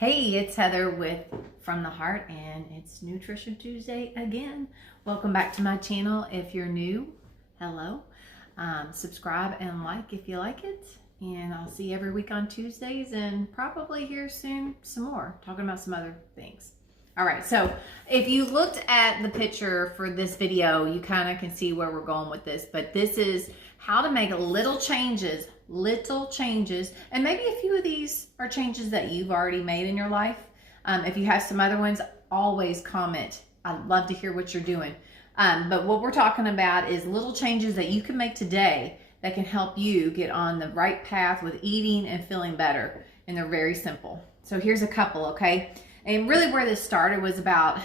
Hey, it's Heather with From the Heart, and it's Nutrition Tuesday again. Welcome back to my channel. If you're new, hello. Subscribe and like if you like it, and I'll see you every week on Tuesdays, and probably here soon some more, talking about some other things. All right, so if you looked at the picture for this video, you kind of can see where we're going with this, but this is how to make little changes, and maybe a few of these are changes that you've already made in your life. If you have some other ones, always comment. I'd love to hear what you're doing. But what we're talking about is little changes that you can make today that can help you get on the right path with eating and feeling better. And they're very simple. So here's a couple, okay? And really where this started was about, I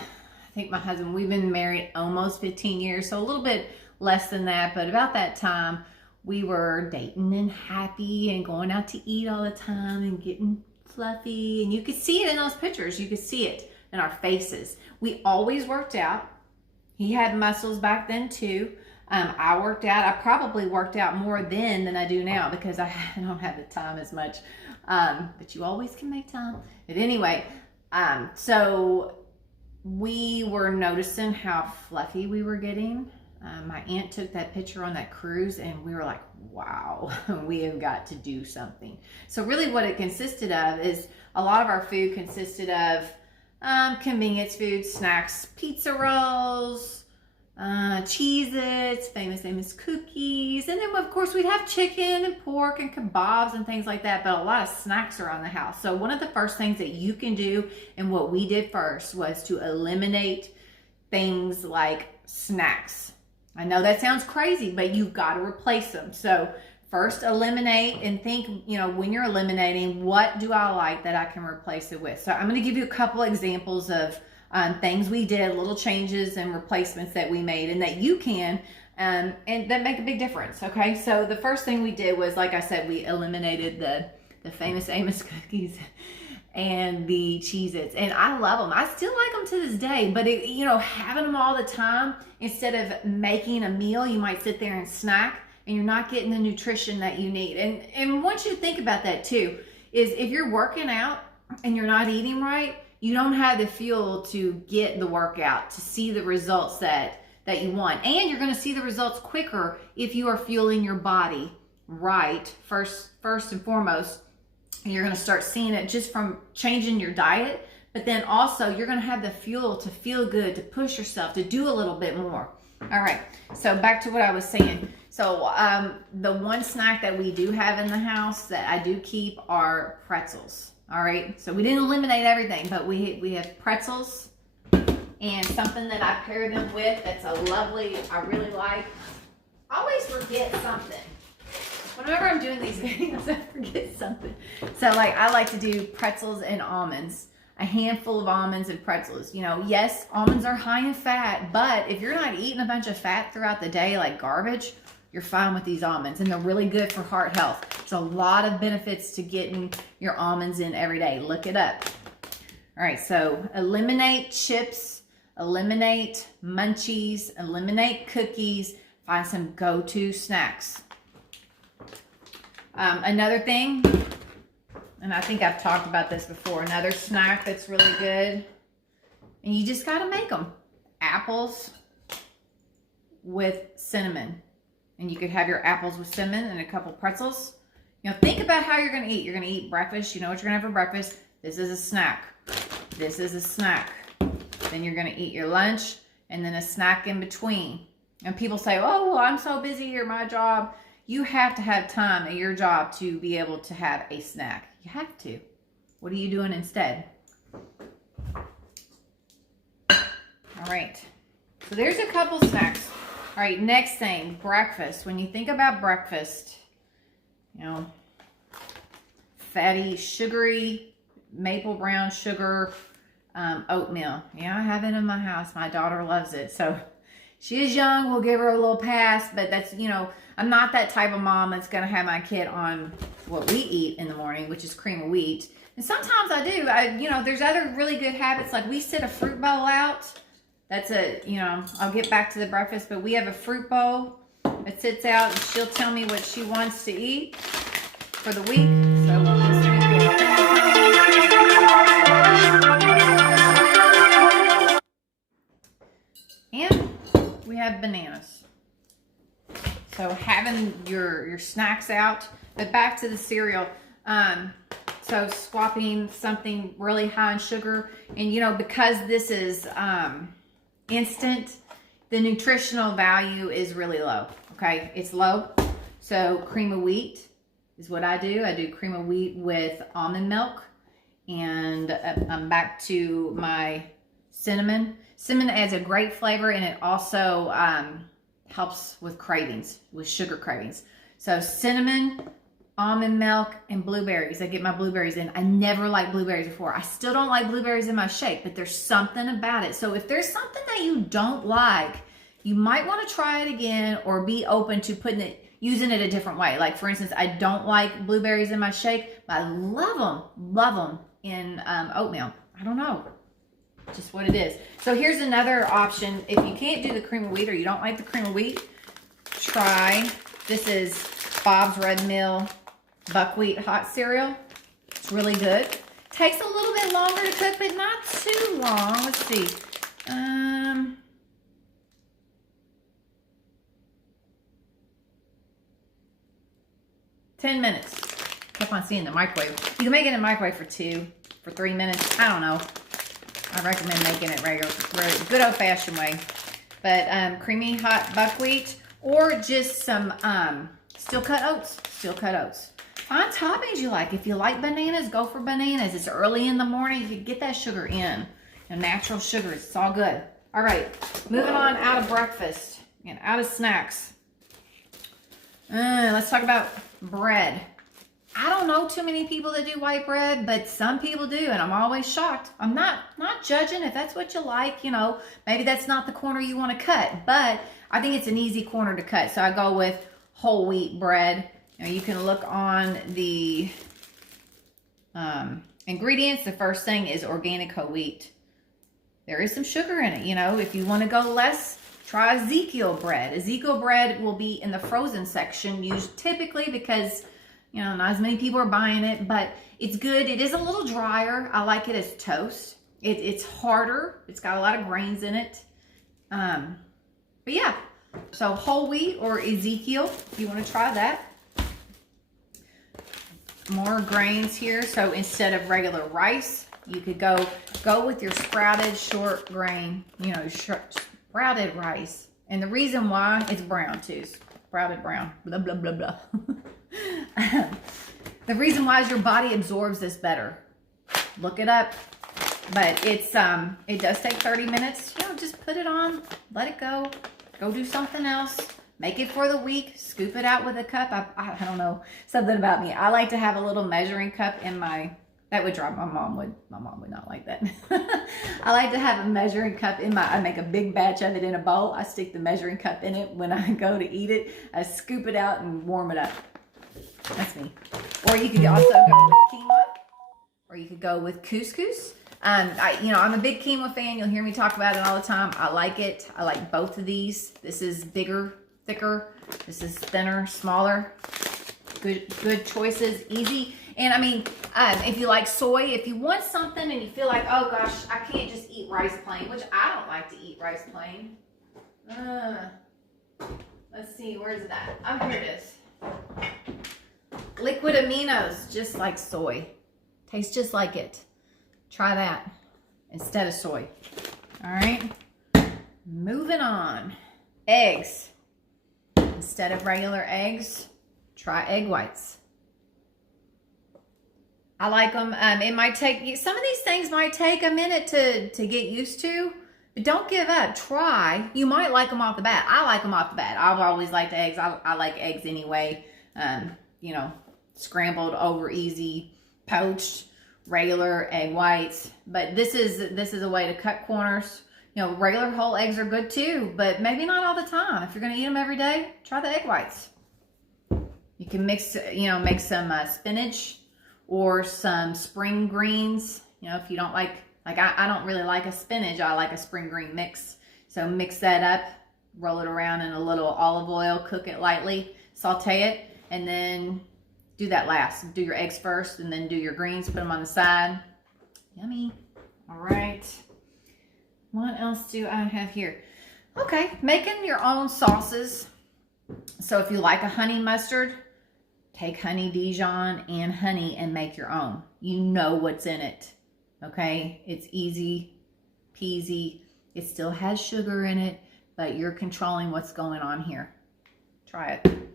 think my husband, we've been married almost 15 years, so a little bit less than that, but about that time, we were dating and happy and going out to eat all the time and getting fluffy. And you could see it in those pictures. You could see it in our faces. We always worked out. He had muscles back then too. I worked out. I probably worked out more then than I do now because I don't have the time as much. But you always can make time. But anyway, so we were noticing how fluffy we were getting. My aunt took that picture on that cruise and we were like, wow, we have got to do something. So really what it consisted of is a lot of our food consisted of convenience food, snacks, pizza rolls, Cheez-Its, famous cookies. And then of course we'd have chicken and pork and kebabs and things like that, but a lot of snacks around the house. So one of the first things that you can do, and what we did first, was to eliminate things like snacks. I know that sounds crazy, but you've got to replace them. So first eliminate and think, you know, when you're eliminating, what do I like that I can replace it with? So I'm going to give you a couple examples of things we did, little changes and replacements that we made and that you can, and that make a big difference. Okay. So the first thing we did was, like I said, we eliminated the famous Amos cookies and the Cheez-Its, and I love them. I still like them to this day, but you know, having them all the time, instead of making a meal, you might sit there and snack and you're not getting the nutrition that you need. And I want you to think about that too, is if you're working out and you're not eating right, you don't have the fuel to get the workout, to see the results that you want. And you're gonna see the results quicker if you are fueling your body right, first and foremost. And you're going to start seeing it just from changing your diet, but then also you're going to have the fuel to feel good, to push yourself, to do a little bit more. All right, so back to what I was saying. So the one snack that we do have in the house that I do keep are pretzels. All right, so we didn't eliminate everything, but we have pretzels, and something that I pair them with that's a lovely, I really like. I always forget something. Whenever I'm doing these videos, I forget something. So like, I like to do pretzels and almonds, a handful of almonds and pretzels. You know, yes, almonds are high in fat, but if you're not eating a bunch of fat throughout the day, like garbage, you're fine with these almonds, and they're really good for heart health. There's a lot of benefits to getting your almonds in every day. Look it up. All right, so eliminate chips, eliminate munchies, eliminate cookies, find some go-to snacks. Another thing, and I think I've talked about this before, another snack that's really good, and you just got to make them. Apples with cinnamon. And you could have your apples with cinnamon and a couple pretzels. You know, think about how you're going to eat. You're going to eat breakfast. You know what you're going to have for breakfast. This is a snack. This is a snack. Then you're going to eat your lunch and then a snack in between. And people say, oh, well, I'm so busy here, my job. You have to have time at your job to be able to have a snack. You have to. What are you doing instead? All right. So there's a couple snacks. All right, next thing, breakfast. When you think about breakfast, you know, fatty, sugary, maple brown sugar, oatmeal. Yeah, I have it in my house. My daughter loves it. So she is young. We'll give her a little pass, but that's, you know, I'm not that type of mom that's going to have my kid on what we eat in the morning, which is cream of wheat. And sometimes I do. You know, there's other really good habits. Like we sit a fruit bowl out. That's you know, I'll get back to the breakfast, but we have a fruit bowl that sits out and she'll tell me what she wants to eat for the week. So we'll just swapping your snacks out. But back to the cereal. So swapping something really high in sugar, and you know, because this is instant, the nutritional value is really low. Okay, it's low. So cream of wheat is what I do. I do cream of wheat with almond milk, and I'm back to my cinnamon. Cinnamon adds a great flavor, and it also helps with cravings, with sugar cravings. So cinnamon, almond milk, and blueberries. I get my blueberries in. I never liked blueberries before. I still don't like blueberries in my shake, but there's something about it. So if there's something that you don't like, you might want to try it again, or be open to using it a different way. Like for instance, I don't like blueberries in my shake, but I love them in oatmeal. I don't know, just what it is. So here's another option. If you can't do the cream of wheat, or you don't like the cream of wheat, try, this is Bob's Red Mill buckwheat hot cereal. It's really good. Takes a little bit longer to cook, but not too long. Let's see. 10 minutes. Kept on seeing the microwave. You can make it in the microwave for 3 minutes. I don't know. I recommend making it regular, good old-fashioned way. But creamy hot buckwheat, or just some steel cut oats. Find toppings you like. If you like bananas, go for bananas. It's early in the morning. You can get that sugar in. And natural sugar. It's all good. All right. Moving on out of breakfast and out of snacks. Let's talk about bread. I don't know too many people that do white bread, but some people do, and I'm always shocked. I'm not judging. If that's what you like, you know, maybe that's not the corner you want to cut, but I think it's an easy corner to cut. So I go with whole wheat bread. Now you can look on the ingredients. The first thing is organic whole wheat. There is some sugar in it. You know, if you want to go less, try Ezekiel bread. Ezekiel bread will be in the frozen section used typically because, you know, not as many people are buying it, but it's good. It is a little drier. I like it as toast. It's harder. It's got a lot of grains in it. But yeah, so whole wheat or Ezekiel, if you want to try that. More grains here. So instead of regular rice, you could go with your sprouted short grain, you know, sprouted rice. And the reason why, it's brown too. Sprouted brown. Blah, blah, blah, blah. The reason why is your body absorbs this better. Look it up. But it's it does take 30 minutes. You know, just put it on, let it go. Go do something else. Make it for the week. Scoop it out with a cup. I don't know. Something about me. I like to have a little measuring cup in my... That would drive my mom would not like that. I like to have a measuring cup in my... I make a big batch of it in a bowl. I stick the measuring cup in it. When I go to eat it, I scoop it out and warm it up. That's me. Or you could also go with quinoa. Or you could go with couscous. I'm a big quinoa fan. You'll hear me talk about it all the time. I like it. I like both of these. This is bigger, thicker. This is thinner, smaller. Good choices, easy. And I mean, if you like soy, if you want something and you feel like, oh gosh, I can't just eat rice plain, which I don't like to eat rice plain. Let's see, where is it at? Oh, here it is. Liquid aminos, just like soy. Tastes just like it. Try that instead of soy. All right. Moving on. Eggs. Instead of regular eggs, try egg whites. I like them. It might take, some of these things might take a minute to get used to, but don't give up. Try. You might like them off the bat. I like them off the bat. I've always liked eggs. I like eggs anyway. You know, scrambled over easy, poached, regular egg whites. But this is a way to cut corners. You know, regular whole eggs are good too, but maybe not all the time. If you're going to eat them every day, try the egg whites. You can mix, you know, make some spinach or some spring greens. You know, if you don't like I don't really like a spinach. I like a spring green mix. So mix that up, roll it around in a little olive oil, cook it lightly, saute it, and then do that last. Do your eggs first and then do your greens, put them on the side. Yummy. All right. What else do I have here? Okay, making your own sauces. So if you like a honey mustard, take honey Dijon and honey and make your own. You know what's in it, okay? It's easy peasy. It still has sugar in it, but you're controlling what's going on here. Try it.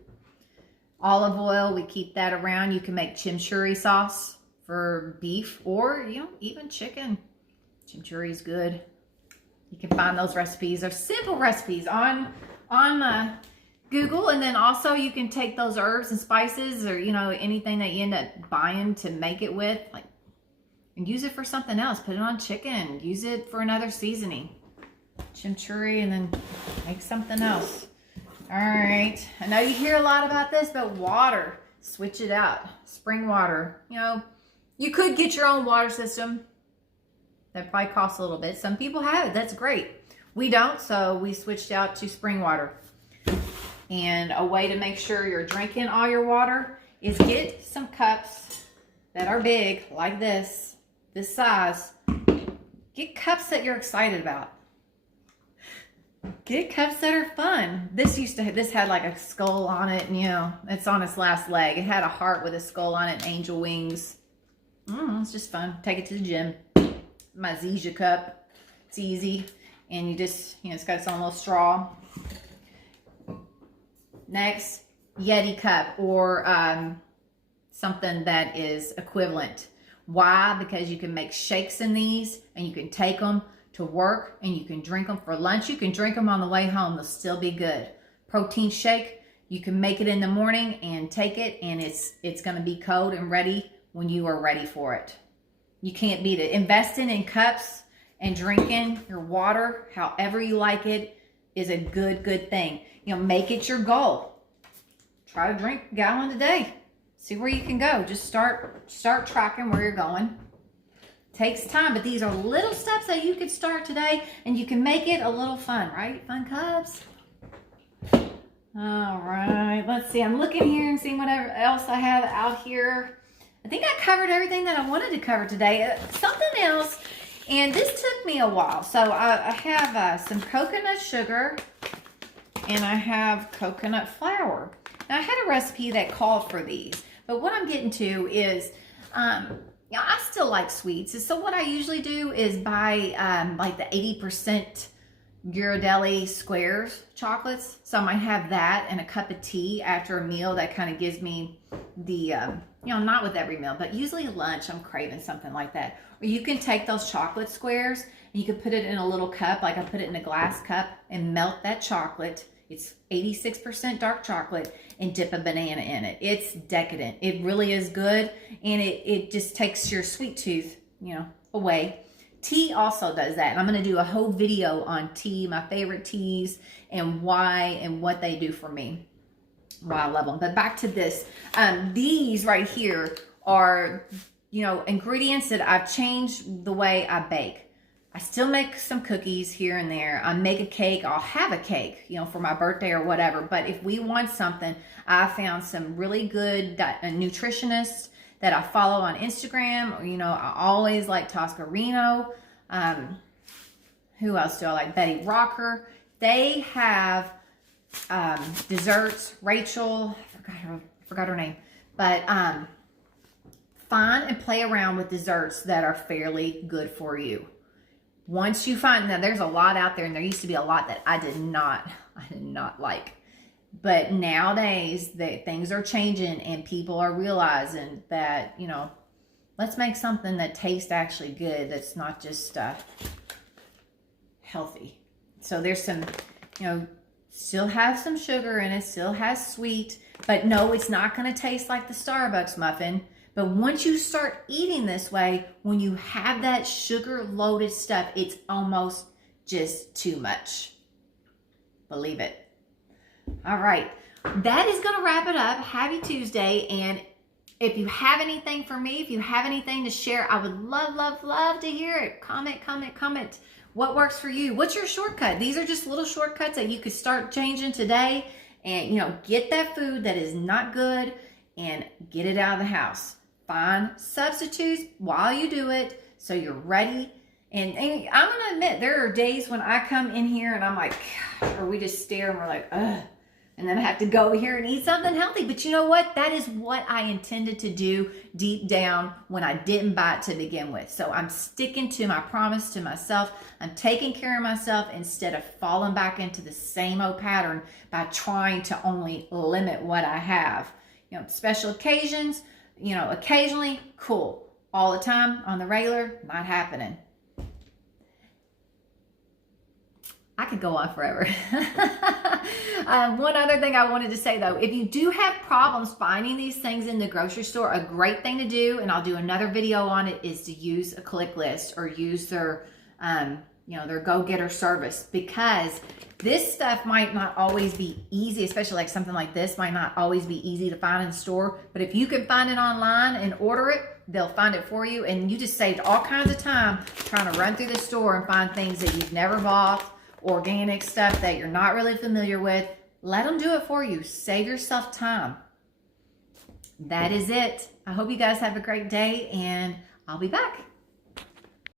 Olive oil, we keep that around. You can make chimichurri sauce for beef or, you know, even chicken. Chimichurri is good. You can find those recipes. They're simple recipes on Google, and then also you can take those herbs and spices, or you know, anything that you end up buying to make it with, like, and use it for something else. Put it on chicken. Use it for another seasoning. Chimichurri, and then make something else. All right. I know you hear a lot about this, but water, switch it out. Spring water. You know, you could get your own water system. That probably costs a little bit. Some people have it. That's great. We don't, so we switched out to spring water. And a way to make sure you're drinking all your water is get some cups that are big, like this size. Get cups that you're excited about. Get cups that are fun. This had like a skull on it, and you know, it's on its last leg. It had a heart with a skull on it and angel wings. It's just fun. Take it to the gym. My Zija cup. It's easy. And you just, you know, it's got its own little straw. Next, Yeti cup, or something that is equivalent. Why? Because you can make shakes in these, and you can take them to work, and you can drink them for lunch. You can drink them on the way home. They'll still be good. Protein shake, you can make it in the morning and take it, and it's going to be cold and ready when you are ready for it. You can't beat it. Investing in cups and drinking your water however you like it is a good thing. You know, make it your goal. Try to drink a gallon a day. See where you can go. Just start tracking where you're going. Takes time, but these are little steps that you can start today, and you can make it a little fun, right? Fun cups. All right, let's see. I'm looking here and seeing whatever else I have out here. I think I covered everything that I wanted to cover today. Something else, and this took me a while. So I have some coconut sugar, and I have coconut flour. Now, I had a recipe that called for these, but what I'm getting to is, you know, I still like sweets. So what I usually do is buy like the 80% Ghirardelli squares chocolates. So I might have that and a cup of tea after a meal. That kind of gives me the, you know, not with every meal, but usually lunch, I'm craving something like that. Or you can take those chocolate squares and you can put it in a little cup, like I put it in a glass cup, and melt that chocolate. It's 86% dark chocolate, and dip a banana in it. It's decadent. It really is good, and it just takes your sweet tooth, you know, away. Tea also does that, and I'm going to do a whole video on tea, my favorite teas, and why and what they do for me, why I love them. But back to this. These right here are, you know, ingredients that I've changed the way I bake. I still make some cookies here and there. I make a cake. I'll have a cake, you know, for my birthday or whatever. But if we want something, I found some really good nutritionists that I follow on Instagram. You know, I always like Toscarino. Who else do I like? Betty Rocker. They have desserts. Rachel, I forgot her name. But find and play around with desserts that are fairly good for you. Once you find, now there's a lot out there, and there used to be a lot that I did not like. But nowadays, things are changing, and people are realizing that, you know, let's make something that tastes actually good, that's not just healthy. So there's some, you know, still has some sugar in it, still has sweet, but no, it's not going to taste like the Starbucks muffin. But once you start eating this way, when you have that sugar-loaded stuff, it's almost just too much. Believe it. All right. That is going to wrap it up. Happy Tuesday. And if you have anything for me, if you have anything to share, I would love to hear it. Comment. What works for you? What's your shortcut? These are just little shortcuts that you could start changing today, and, you know, get that food that is not good and get it out of the house. Find substitutes while you do it so you're ready. And I'm going to admit, there are days when I come in here and I'm like, gosh, or we just stare and we're like, ugh, and then I have to go over here and eat something healthy. But you know what? That is what I intended to do deep down when I didn't buy it to begin with. So I'm sticking to my promise to myself. I'm taking care of myself instead of falling back into the same old pattern by trying to only limit what I have. You know, special occasions, you know, occasionally, cool. All the time, on the regular, not happening. I could go on forever. One other thing I wanted to say though, if you do have problems finding these things in the grocery store, a great thing to do, and I'll do another video on it, is to use a ClickList or use their, you know, their go-getter service, because this stuff might not always be easy, especially like something like this might not always be easy to find in the store. But if you can find it online and order it, they'll find it for you, and you just saved all kinds of time trying to run through the store and find things that you've never bought, organic stuff that you're not really familiar with. Let them do it for you. Save yourself time. That is it. I hope you guys have a great day, and I'll be back.